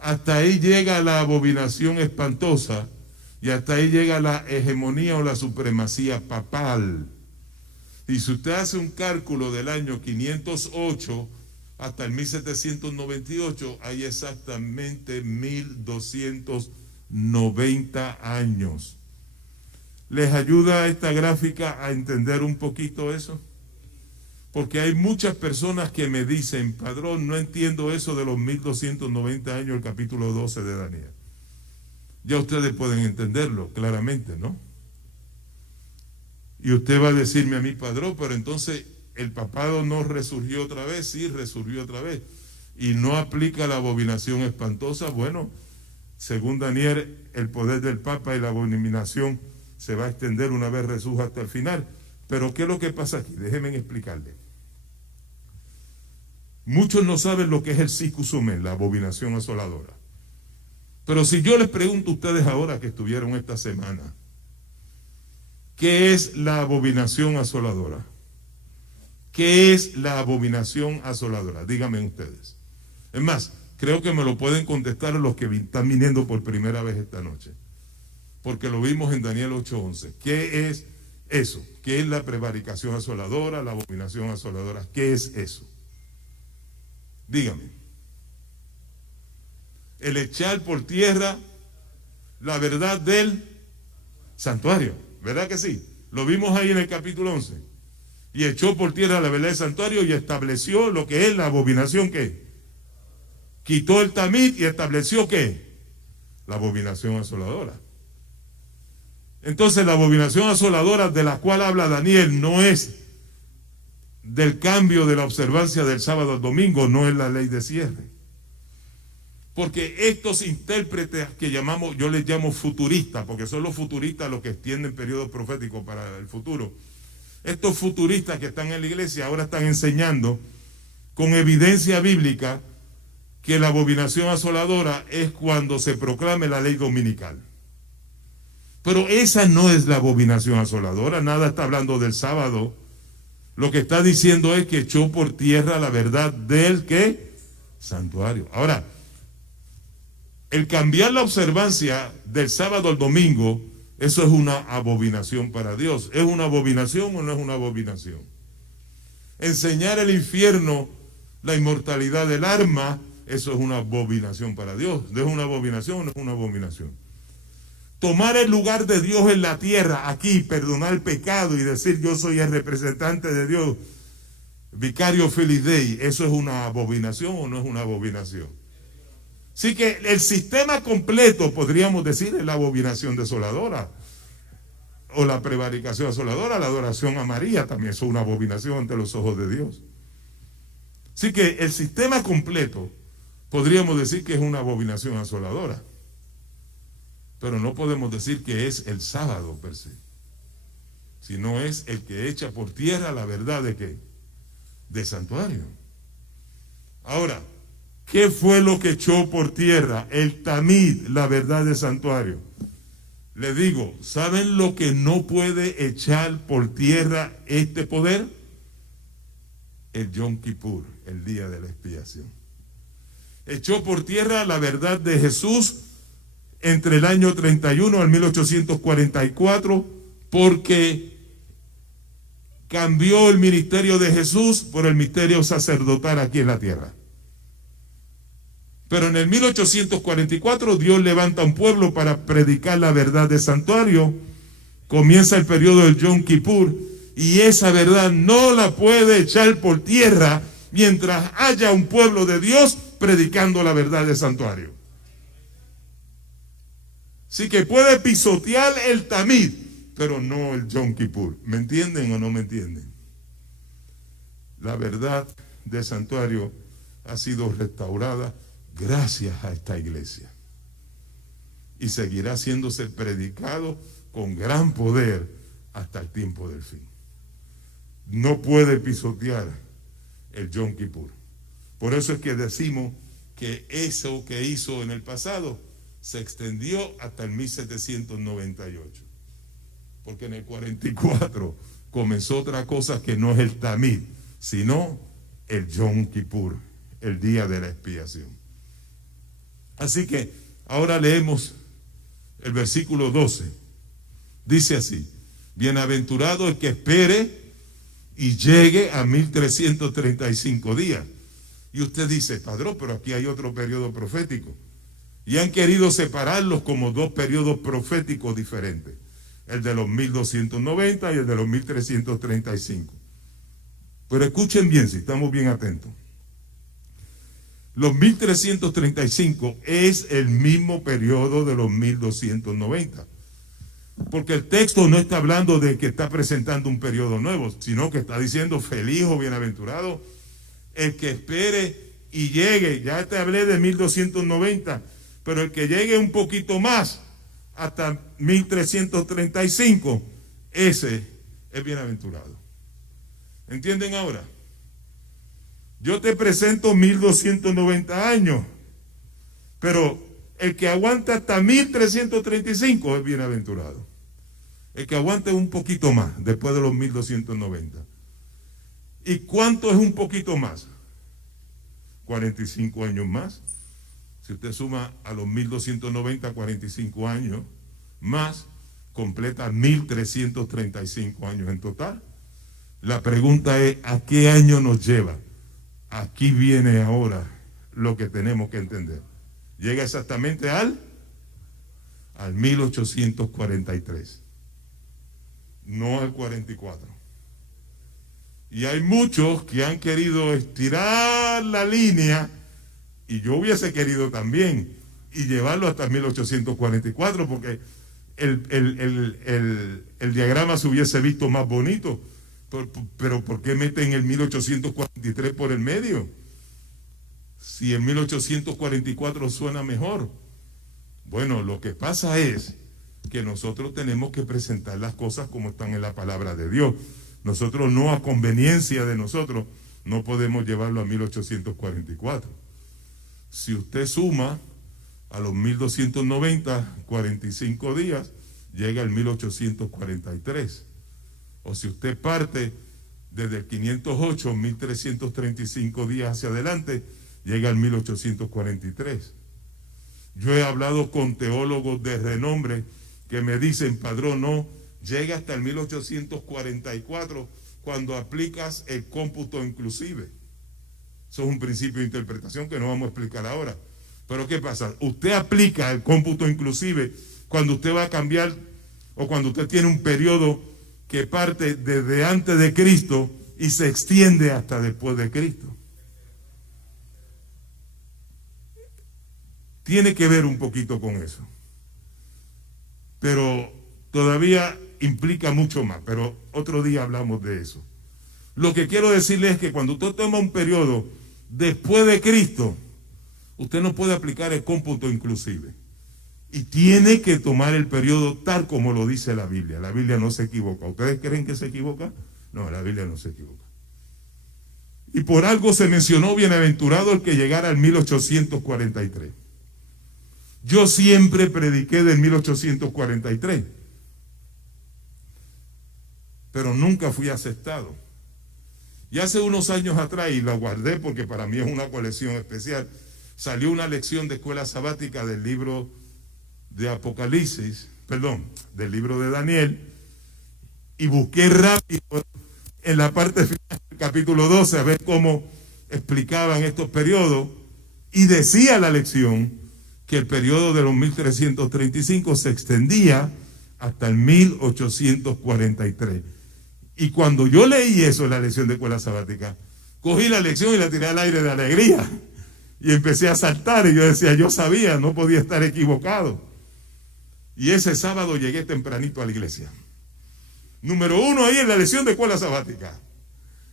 Hasta ahí llega la abominación espantosa y hasta ahí llega la hegemonía o la supremacía papal. Y si usted hace un cálculo del año 508 hasta el 1798, hay exactamente 1290 años. ¿Les ayuda esta gráfica a entender un poquito eso? Porque hay muchas personas que me dicen, padrón, no entiendo eso de los 1290 años, el capítulo 12 de Daniel. Ya ustedes pueden entenderlo claramente, ¿no? Y usted va a decirme a mí, padrón, pero entonces el papado no resurgió otra vez. Sí, resurgió otra vez. Y no aplica la abominación espantosa. Bueno, según Daniel, el poder del Papa y la abominación se va a extender una vez resurja hasta el final. Pero ¿qué es lo que pasa aquí? Déjenme explicarle. Muchos no saben lo que es el siccus omen, la abominación asoladora. Pero si yo les pregunto a ustedes ahora que estuvieron esta semana, ¿qué es la abominación asoladora? ¿Qué es la abominación asoladora? Díganme ustedes. Es más, creo que me lo pueden contestar los que están viniendo por primera vez esta noche, porque lo vimos en Daniel 8:11. ¿Qué es eso? ¿Qué es la prevaricación asoladora, la abominación asoladora? ¿Qué es eso? Dígame. El echar por tierra la verdad del santuario, ¿verdad que sí? Lo vimos ahí en el capítulo 11. Y echó por tierra la verdad del santuario y estableció lo que es la abominación. ¿Qué? Quitó el tamid y estableció ¿qué? La abominación asoladora. Entonces la abominación asoladora de la cual habla Daniel no es del cambio de la observancia del sábado al domingo, no es la ley de cierre. Porque estos intérpretes que llamamos, yo les llamo futuristas, porque son los futuristas los que extienden periodos proféticos para el futuro. Estos futuristas que están en la iglesia ahora están enseñando con evidencia bíblica que la abominación asoladora es cuando se proclame la ley dominical. Pero esa no es la abominación asoladora, nada está hablando del sábado. Lo que está diciendo es que echó por tierra la verdad del ¿qué? Santuario. Ahora, el cambiar la observancia del sábado al domingo, eso es una abominación para Dios. ¿Es una abominación o no es una abominación? Enseñar el infierno, la inmortalidad del alma, eso es una abominación para Dios. ¿Es una abominación o no es una abominación? Tomar el lugar de Dios en la tierra, aquí, perdonar el pecado y decir yo soy el representante de Dios, vicario Filii Dei, ¿eso es una abominación o no es una abominación? Así que el sistema completo, podríamos decir, es la abominación desoladora. O la prevaricación asoladora, la adoración a María, también es una abominación ante los ojos de Dios. Así que el sistema completo, podríamos decir que es una abominación asoladora. Pero no podemos decir que es el sábado per se. Sino es el que echa por tierra la verdad de ¿qué? De santuario. Ahora, ¿qué fue lo que echó por tierra? El tamid, la verdad del santuario. Le digo, ¿saben lo que no puede echar por tierra este poder? El Yom Kippur, el día de la expiación. Echó por tierra la verdad de Jesús entre el año 31 al 1844, porque cambió el ministerio de Jesús por el misterio sacerdotal aquí en la tierra. Pero en el 1844 Dios levanta un pueblo para predicar la verdad del santuario. Comienza el periodo del Yom Kippur y esa verdad no la puede echar por tierra mientras haya un pueblo de Dios predicando la verdad del santuario. Así que puede pisotear el tamid, pero no el Yom Kippur. ¿Me entienden o no me entienden? La verdad del santuario ha sido restaurada gracias a esta iglesia. Y seguirá haciéndose predicado con gran poder hasta el tiempo del fin. No puede pisotear el Yom Kippur. Por eso es que decimos que eso que hizo en el pasado se extendió hasta el 1798. Porque en el 44 comenzó otra cosa que no es el tamid, sino el Yom Kippur, el día de la expiación. Así que ahora leemos el versículo 12. Dice así: bienaventurado el que espere y llegue a 1335 días. Y usted dice, padrón, pero aquí hay otro periodo profético. Y han querido separarlos como dos periodos proféticos diferentes. El de los 1290 y el de los 1335. Pero escuchen bien, si estamos bien atentos. Los 1335 es el mismo periodo de los 1290. Porque el texto no está hablando de que está presentando un periodo nuevo, sino que está diciendo feliz o bienaventurado el que espere y llegue. Ya te hablé de 1290, pero el que llegue un poquito más, hasta 1335, ese es bienaventurado. ¿Entienden ahora? Yo te presento 1290 años, pero el que aguanta hasta 1335 es bienaventurado. El que aguante un poquito más después de los 1290. ¿Y cuánto es un poquito más? 45 años más. Si usted suma a los 1290, 45 años más, completa 1335 años en total. La pregunta es, ¿a qué año nos lleva? Aquí viene ahora lo que tenemos que entender. Llega exactamente al 1843, no al 44. Y hay muchos que han querido estirar la línea, y yo hubiese querido también, y llevarlo hasta 1844, porque el diagrama se hubiese visto más bonito. Pero ¿por qué meten el 1843 por el medio? Si el 1844 suena mejor. Bueno, lo que pasa es que nosotros tenemos que presentar las cosas como están en la palabra de Dios. Nosotros no, a conveniencia de nosotros, no podemos llevarlo a 1844. Si usted suma a los 1290, 45 días, llega al 1843. O si usted parte desde el 508, 1335 días hacia adelante, llega al 1843. Yo he hablado con teólogos de renombre que me dicen, padrón, no, llega hasta el 1844 cuando aplicas el cómputo inclusive. Eso es un principio de interpretación que no vamos a explicar ahora. Pero ¿qué pasa? Usted aplica el cómputo inclusive cuando usted va a cambiar o cuando usted tiene un periodo que parte desde antes de Cristo y se extiende hasta después de Cristo. Tiene que ver un poquito con eso. Pero todavía implica mucho más, pero otro día hablamos de eso. Lo que quiero decirle es que cuando usted toma un periodo después de Cristo, usted no puede aplicar el cómputo inclusive. Y tiene que tomar el periodo tal como lo dice la Biblia. La Biblia no se equivoca. ¿Ustedes creen que se equivoca? No, la Biblia no se equivoca. Y por algo se mencionó bienaventurado el que llegara al 1843. Yo siempre prediqué del 1843, pero nunca fui aceptado. Y hace unos años atrás, y la guardé porque para mí es una colección especial, salió una lección de escuela sabática del libro de Apocalipsis, del libro de Daniel, y busqué rápido en la parte final del capítulo 12 a ver cómo explicaban estos periodos, y decía la lección que el periodo de los 1335 se extendía hasta el 1843. Y cuando yo leí eso en la lección de escuela sabática, cogí la lección y la tiré al aire de alegría, y empecé a saltar, y yo decía, yo sabía, no podía estar equivocado. Y ese sábado llegué tempranito a la iglesia. Número 1 ahí en la lección de escuela sabática.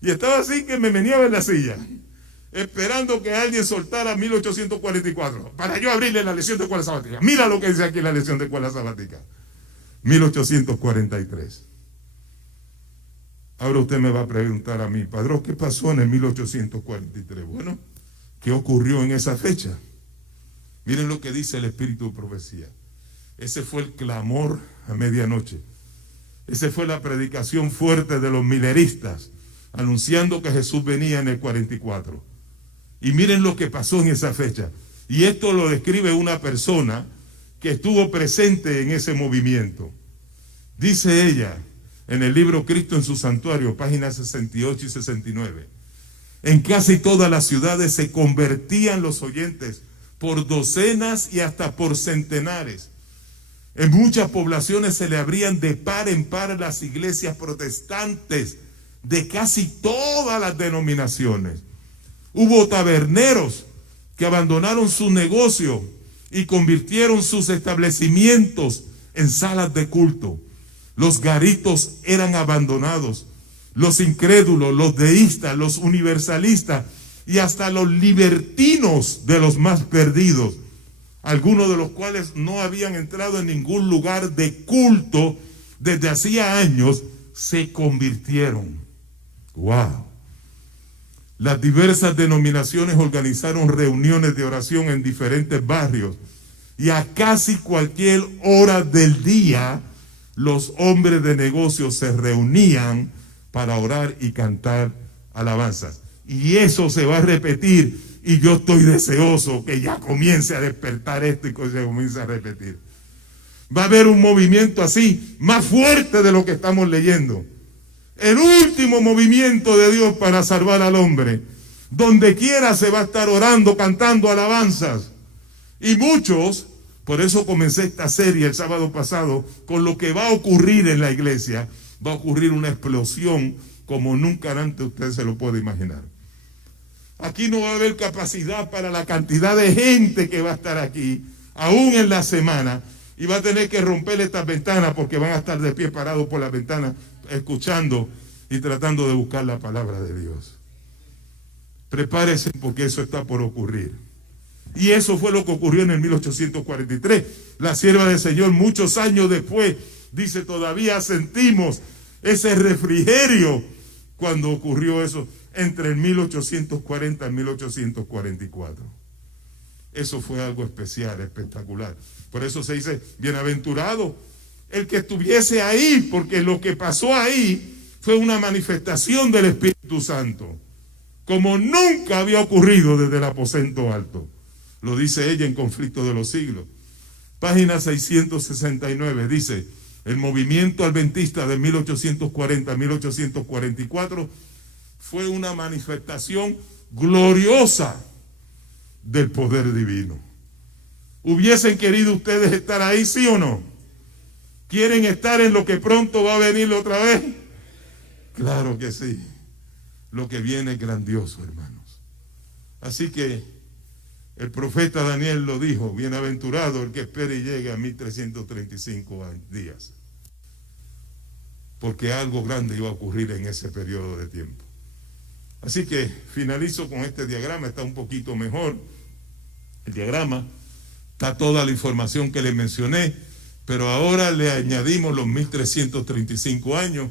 Y estaba así que me meneaba en la silla, esperando que alguien soltara 1844, para yo abrirle la lección de escuela sabática. Mira lo que dice aquí en la lección de escuela sabática. 1843. Ahora usted me va a preguntar a mí, padrón, ¿qué pasó en el 1843? Bueno, ¿qué ocurrió en esa fecha? Miren lo que dice el Espíritu de Profecía. Ese fue el clamor a medianoche. Esa fue la predicación fuerte de los mileristas, anunciando que Jesús venía en el 44. Y miren lo que pasó en esa fecha. Y esto lo describe una persona que estuvo presente en ese movimiento. Dice ella en el libro Cristo en su santuario, páginas 68 y 69. En casi todas las ciudades se convertían los oyentes por docenas y hasta por centenares. En muchas poblaciones se le abrían de par en par las iglesias protestantes de casi todas las denominaciones. Hubo taberneros que abandonaron su negocio y convirtieron sus establecimientos en salas de culto. Los garitos eran abandonados. Los incrédulos, los deístas, los universalistas y hasta los libertinos de los más perdidos, algunos de los cuales no habían entrado en ningún lugar de culto desde hacía años, se convirtieron. ¡Wow! Las diversas denominaciones organizaron reuniones de oración en diferentes barrios y a casi cualquier hora del día los hombres de negocios se reunían para orar y cantar alabanzas. Y eso se va a repetir, y yo estoy deseoso que ya comience a despertar esto y que se comience a repetir. Va a haber un movimiento así, más fuerte de lo que estamos leyendo. El último movimiento de Dios para salvar al hombre. Donde quiera se va a estar orando, cantando alabanzas. Y muchos, por eso comencé esta serie el sábado pasado, con lo que va a ocurrir en la iglesia. Va a ocurrir una explosión como nunca antes usted se lo puede imaginar. Aquí no va a haber capacidad para la cantidad de gente que va a estar aquí, aún en la semana, y va a tener que romper estas ventanas porque van a estar de pie parados por las ventanas, escuchando y tratando de buscar la palabra de Dios. Prepárese porque eso está por ocurrir. Y eso fue lo que ocurrió en el 1843. La sierva del Señor, muchos años después, dice, todavía sentimos ese refrigerio cuando ocurrió eso entre el 1840 y 1844. Eso fue algo especial, espectacular. Por eso se dice, bienaventurado el que estuviese ahí, porque lo que pasó ahí fue una manifestación del Espíritu Santo, como nunca había ocurrido desde el aposento alto. Lo dice ella en Conflicto de los Siglos. Página 669 dice, el movimiento adventista de 1840 a 1844 fue una manifestación gloriosa del poder divino. ¿Hubiesen querido ustedes estar ahí, sí o no? ¿Quieren estar en lo que pronto va a venir otra vez? Claro que sí. Lo que viene es grandioso, hermanos. Así que el profeta Daniel lo dijo, bienaventurado el que espere y llegue a 1335 días. Porque algo grande iba a ocurrir en ese periodo de tiempo. Así que finalizo con este diagrama, está un poquito mejor. El diagrama, está toda la información que le mencioné, pero ahora le añadimos los 1335 años.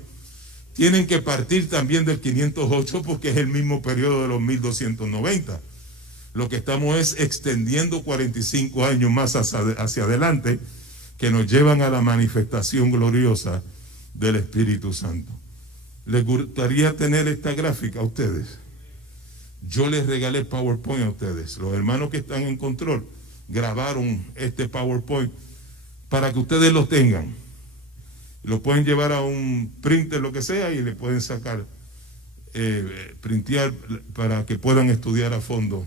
Tienen que partir también del 508 porque es el mismo periodo de los 1290. Lo que estamos es extendiendo 45 años más hacia adelante que nos llevan a la manifestación gloriosa del Espíritu Santo. ¿Les gustaría tener esta gráfica a ustedes? Yo les regalé PowerPoint a ustedes. Los hermanos que están en control grabaron este PowerPoint para que ustedes lo tengan. Lo pueden llevar a un printer, lo que sea, y le pueden sacar, printear para que puedan estudiar a fondo.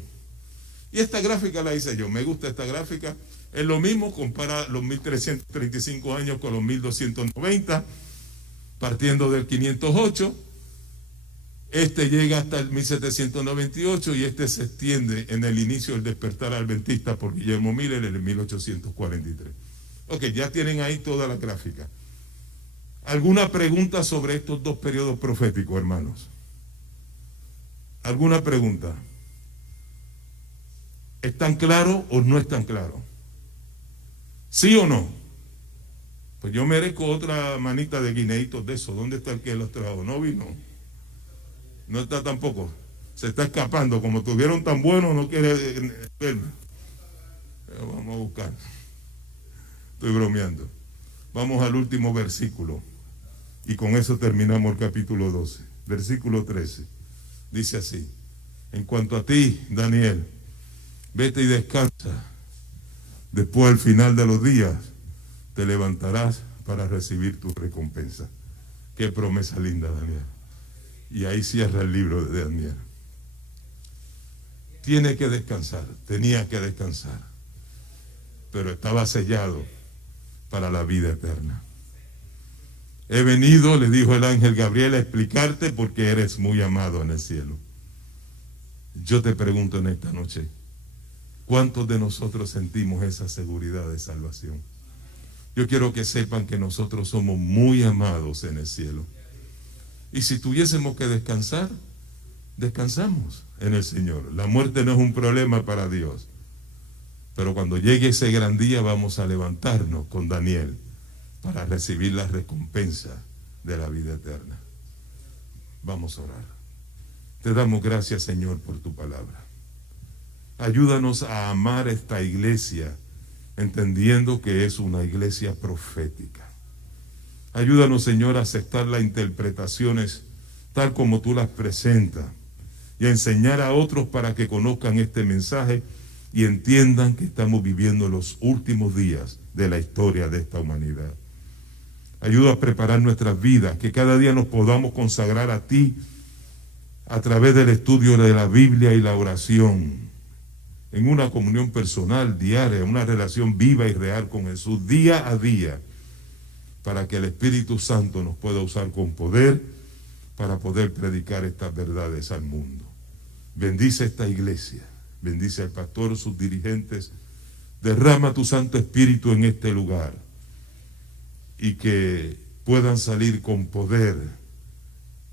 Y esta gráfica la hice yo. Me gusta esta gráfica. Es lo mismo, compara los 1335 años con los 1290, partiendo del 508. Este llega hasta el 1798 y este se extiende en el inicio del despertar adventista por Guillermo Miller en el 1843. Ok, ya tienen ahí toda la gráfica. ¿Alguna pregunta sobre estos dos periodos proféticos, hermanos? ¿Alguna pregunta? ¿Están claros o no están claros? ¿Sí o no? Pues yo merezco otra manita de guineitos de eso. ¿Dónde está el que los trajo? ¿No vino? No está tampoco. Se está escapando. Como tuvieron tan buenos, no quiere verme. Pero vamos a buscar. Estoy bromeando. Vamos al último versículo. Y con eso terminamos el capítulo 12. Versículo 13. Dice así. En cuanto a ti, Daniel, vete y descansa. Después, al final de los días, te levantarás para recibir tu recompensa. Qué promesa linda, Daniel. Y ahí cierra el libro de Daniel. Tiene que descansar, tenía que descansar, pero estaba sellado para la vida eterna. He venido, le dijo el ángel Gabriel, a explicarte porque eres muy amado en el cielo. Yo te pregunto en esta noche, ¿cuántos de nosotros sentimos esa seguridad de salvación? Yo quiero que sepan que nosotros somos muy amados en el cielo. Y si tuviésemos que descansar, descansamos en el Señor. La muerte no es un problema para Dios. Pero cuando llegue ese gran día vamos a levantarnos con Daniel para recibir la recompensa de la vida eterna. Vamos a orar. Te damos gracias, Señor, por tu palabra. Ayúdanos a amar esta iglesia, entendiendo que es una iglesia profética. Ayúdanos, Señor, a aceptar las interpretaciones tal como tú las presentas y a enseñar a otros para que conozcan este mensaje y entiendan que estamos viviendo los últimos días de la historia de esta humanidad. Ayuda a preparar nuestras vidas, que cada día nos podamos consagrar a ti a través del estudio de la Biblia y la oración, en una comunión personal, diaria, una relación viva y real con Jesús, día a día, para que el Espíritu Santo nos pueda usar con poder para poder predicar estas verdades al mundo. Bendice esta iglesia, bendice al pastor, sus dirigentes, derrama tu Santo Espíritu en este lugar y que puedan salir con poder,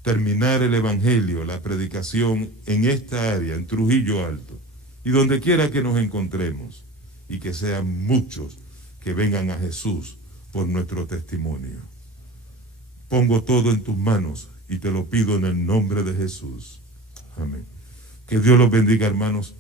terminar el Evangelio, la predicación en esta área, en Trujillo Alto, y donde quiera que nos encontremos, y que sean muchos que vengan a Jesús por nuestro testimonio. Pongo todo en tus manos y te lo pido en el nombre de Jesús. Amén. Que Dios los bendiga, hermanos.